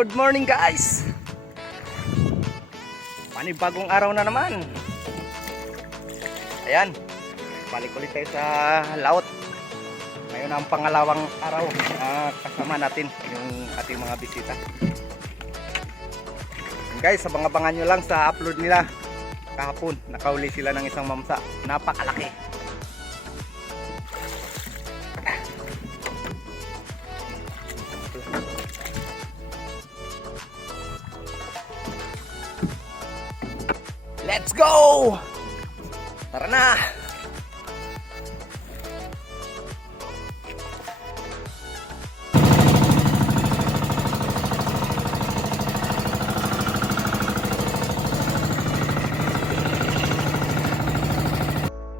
Good morning guys. Panibagong araw na naman. Ayan, balik ulit tayo sa laot. Ngayon ang pangalawang araw kasama natin yung ating mga bisita. Guys, abangan nyo lang sa upload nila. Kahapon, nakauli sila ng isang mamsa. Napakalaki. Let's go! Tara na!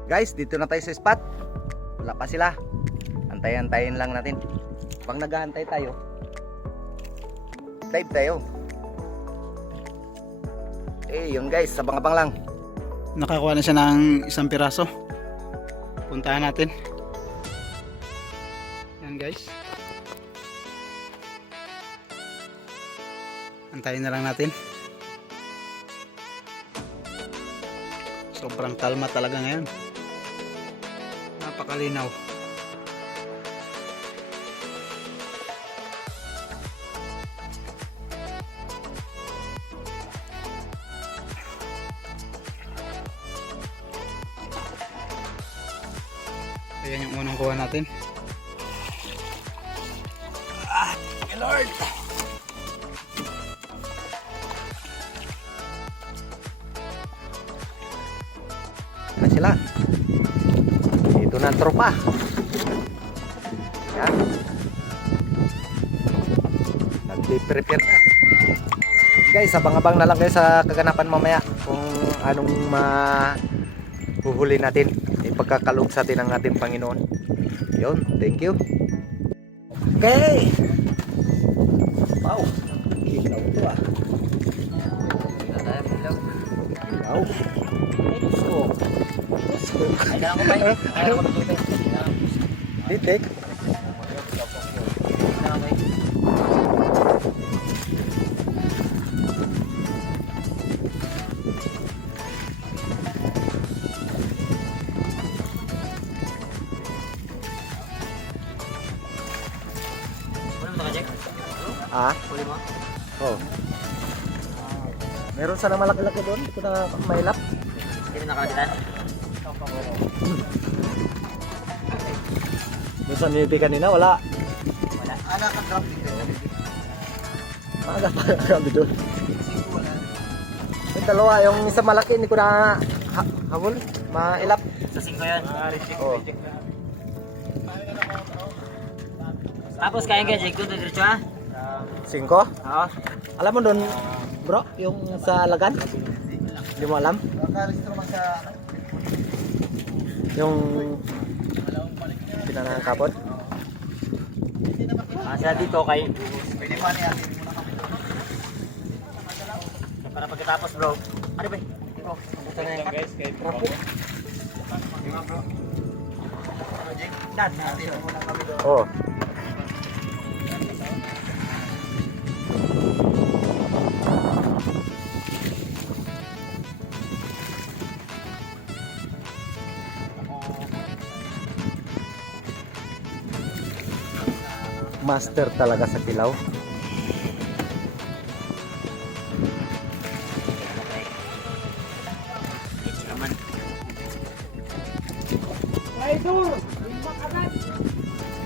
Guys, dito na tayo sa spot. Wala pa sila. Antay-antayin lang natin. Pag nag-aantay tayo, dive tayo. Yun guys, abang-abang lang. Nakakuha na siya ng isang piraso. Puntahan natin. Yan guys. Antayin na lang natin. Sobrang kalma talaga ngayon. Napakalinaw. Ayan yung unang kuha natin. My Lord! Na sila. Ito na ang tropa. Yan. Nag-prepare na. Guys, abang-abang na lang guys sa kaganapan mamaya kung anong mahuhuli natin. Ipagkakalog sa atin ng ating Panginoon. Yun, thank you. Okay. Wow. Ilaw ito ah. Ilaw. Let's go. Kailangan ko ba yun? Kailangan ko ba yun? Titik. Huli mo? Oh. Meron sana malaki-laki doon. Hindi ko na mailap. Hindi mo nakalagitan? Doon sa nipi kanina, wala. Wala. Naka-drop dito. Grabe doon. Yung dalawa, yung isa malaki, hindi ko na habol. Mailap. Sa 5 yan? Oh. Tapos kaya ka, Jake, doon diretso ha? 5? Oo. Alam mo doon, bro, yung sa Lagan? Hindi mo alam? Yung pinanang kapot? Sa dito kay... Para pagkatapos bro. Ano ba? Ito. Pupunta na yung guys kay Rapo. Dad, natin muna kami doon. Oo. Master talaga sa kilaw.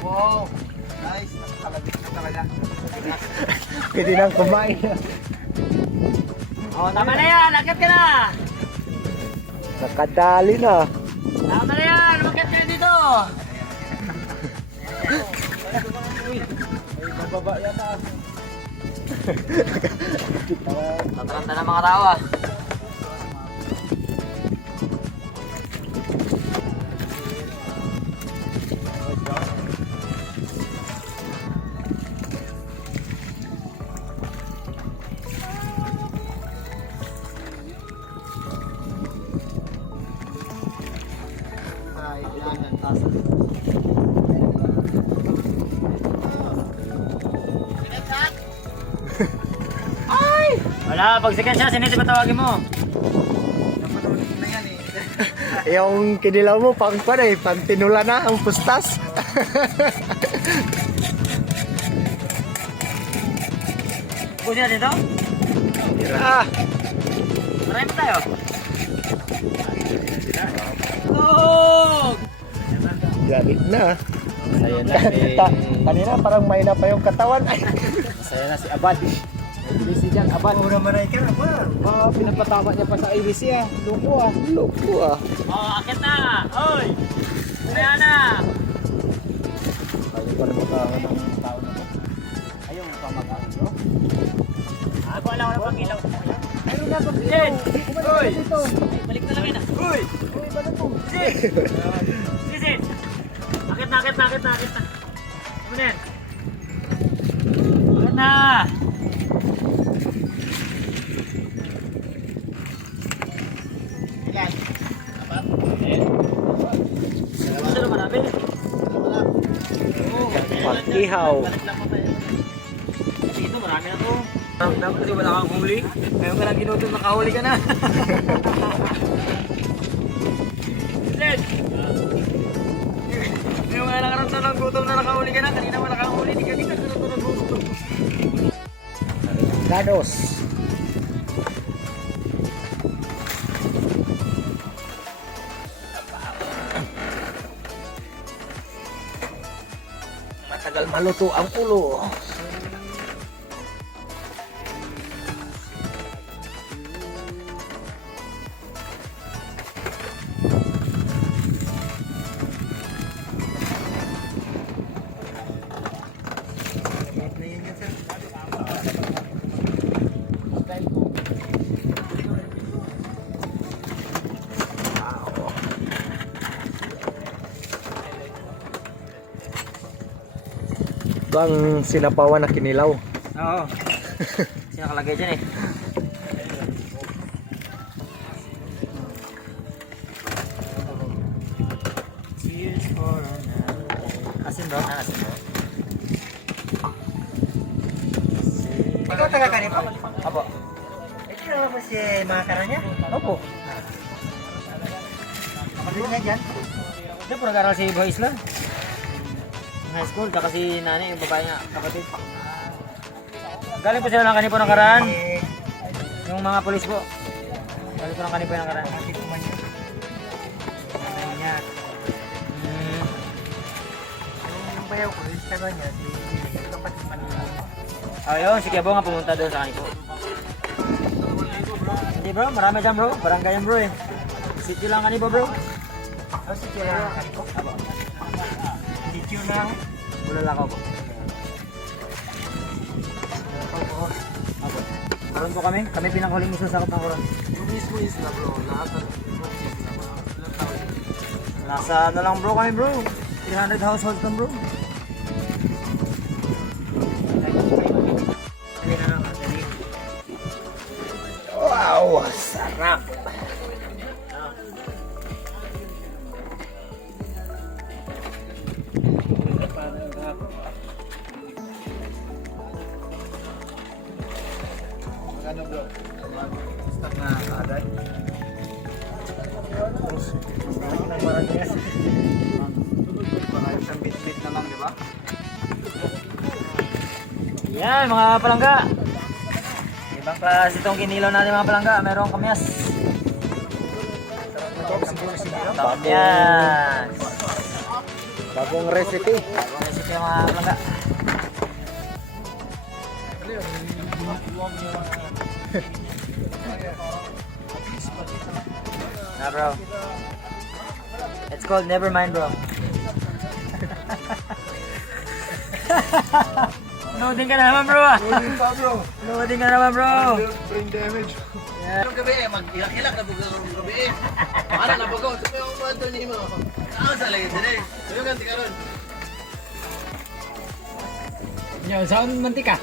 Wow! Guys, nakakalabit na talaga. Pwede nang kumain. Oh, tama na yan! Lakit ka na! Nakadali na. Tama na yan! Lakit ka na dito! Bababa yan na. Tataranta ng mga tao ah. Wala, pag second siya, sinisi patawagin mo. Yung kinilaw mo, pang tinula na ang pustas. Busi natin to? Tira. Marami pa tayo. Tug! Galit na. Masaya na Kanina parang may na pa yung katawan. Ay, Masaya na si Abad. ABC dyan, Abad. pura manay ka na ba? Pinapatama niya pa sa ABC ah. Luko ah. Loko ah. Oh, akit na! Oy! Kumaya na! Ayaw pa rin makahawa ng Tao na to. Ayun, pamag-aon bro. Ako alam ko na pang ilaw. Ayun na, pag ilaw. Oy! Balik na lang yun ah. Uy! Uy, balik mo. Sisit! Akit na, akit na, akit na, akit na. Ano na yan? Akit na! Gusto na marami. Pag-ihaw. Dito marami na to. Dapat kasi wala kang huli. Ngayon ka lang ginutong nakahuli ka na. Len! Ngayon nga lang to ng gutom na nakahuli ka na. Kanina wala kang huli. Hindi ka kita to ng gutom. Ganos. Matagal maluto ang ulo. Bang sinapawan na kinilaw. Oo. Sinakalagay dyan eh. Asin bro? Asin bro. Ikaw taga kanito? Apo. Ito na ba si mga karanya? Opo. Kapatid niya dyan? Ito po nag-aral si Boy Isla. High school, tsaka si nanay, yung babae niya, kapatid. Galing po sila ng kanipo ng karaan. Yung mga polis po. Galing po ng kanipo ng karaan. Yung bayaw ko, yung taga niya, si kapatid manila. Ayun, si Kiabo nga pumunta doon sa kanipo. Hindi bro, marami dyan bro. Barangay yan bro eh. Sityo lang kanipo bro. Oh, si Tira kanito? Sityo lang. Bulalakaw po. Apo. Kuron po kami. Kami pinakahuling masusakot ng kuron. Yung mismo isla bro, lahat ng Nasa ano lang bro kami bro. 300 households lang bro. wow, sarap. Ano bro? Start na kaagad? Parang bit-bit na lang, di ba? Yan mga palangga. Ibang klase itong kinilaw natin mga palangga. Merong kamyas. Kamyas. Bagong recipe. Bagong recipe mga palangga. Na bro. It's called Nevermind bro. Loading ka naman bro ah. Loading ka naman bro. Brain damage. Yung gabi eh, mag-ilak-ilak na bugang yung gabi eh. Ano na bugaw? Sabi yung mga ito niyo mo. Saan sa lagi din eh. Sabi yung ganti ka ron. Yo, saan mantika?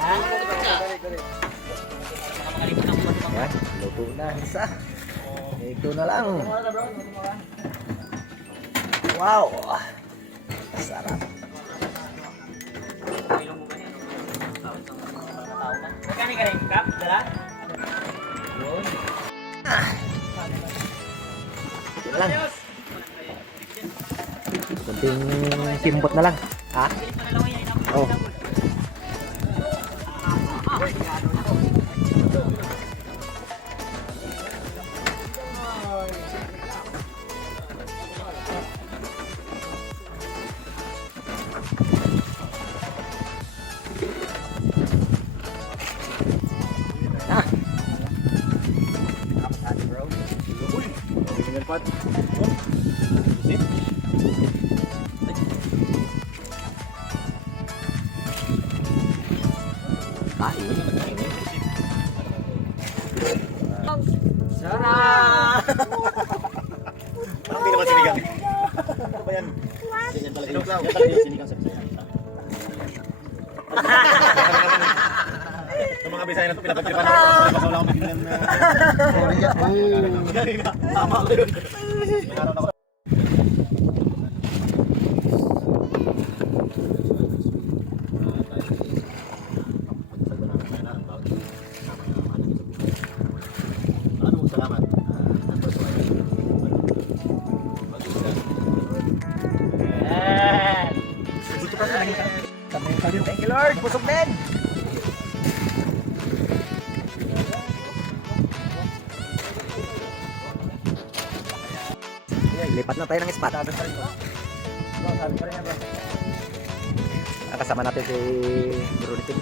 Ano ka? Yan, luto na isa. Ito na lang. Wow! Sarap. Magkano ka rin, Kap? Dala? Ito lang. Kunting timbot na lang. Ha? Oh. Ah. Sarap! Ang naman sinigang. Ano ba yan? Ganyan talaga. Sinuklaw. Yan talaga yung sinigang sa Bisaya. Yung mga Bisaya na ito, pinapagtripan ako. Baka wala akong magilan na... Tama ko yun. Nagkaroon ako. Maraming salamat. Thank you Lord, busog din. Lipat na tayo ng spot. Kasama natin si Brunitin.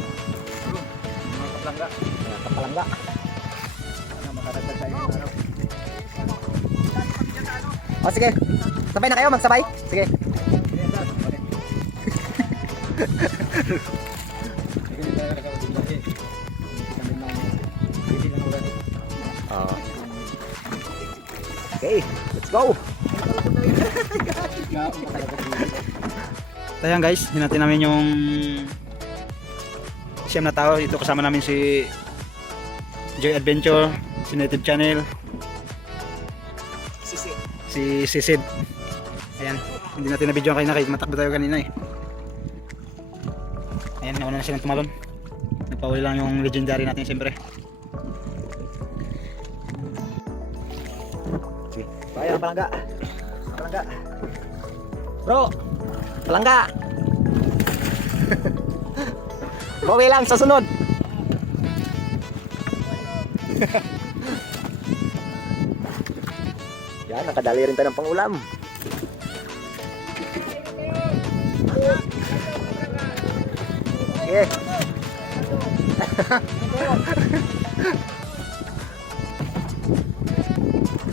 Kapalangga. Kapalangga. Makadagdag tayo ng ano. O sige, sabay na kayo, magsabay. Sige. Oh. Okay, let's go. Ayan guys, hinati namin yung siyam na tao. Ito kasama namin si Joy Adventure, si Native Channel, si Sisid. Ayan, hindi natin na video kanina kahit matakbo tayo kanina eh. Ayan, nauna na silang tumalon. Nagpahuli lang yung legendary natin siyempre. Okay. Bayan palangga. Palangga. Bro, palangga. Bawi lang sa sunod. Yan, nakadali rin tayo ng pangulam. Sige.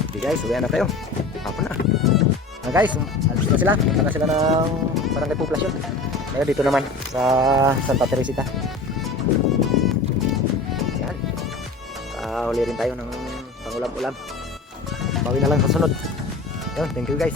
Okay guys, uwihan na tayo. Hapon na. Guys, alis na sila. Punta na sila ng barangay poblasyon. Ngayon dito naman sa Santa Teresita. Yan. Huli rin tayo ng pangulam-ulam. Bawi na lang sa sunod. Yun, thank you guys.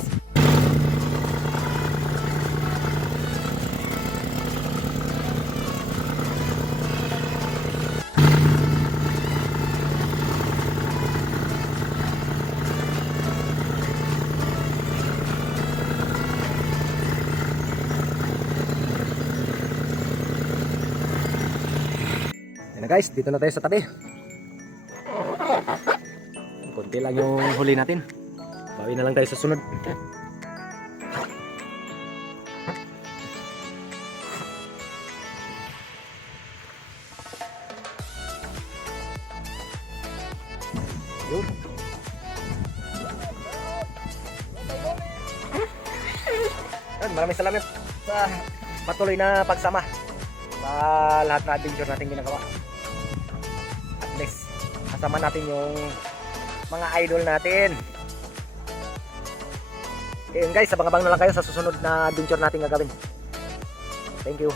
Yan na guys, dito na tayo sa tabi. Konti lang yung huli natin. Bawi na lang tayo sa sunod. Yun. Yan, maraming salamat sa patuloy na pagsama sa lahat na adventure natin ginagawa. At least, kasama natin yung mga idol natin. Ayun guys, abang-abang na lang kayo sa susunod na adventure natin gagawin. Thank you.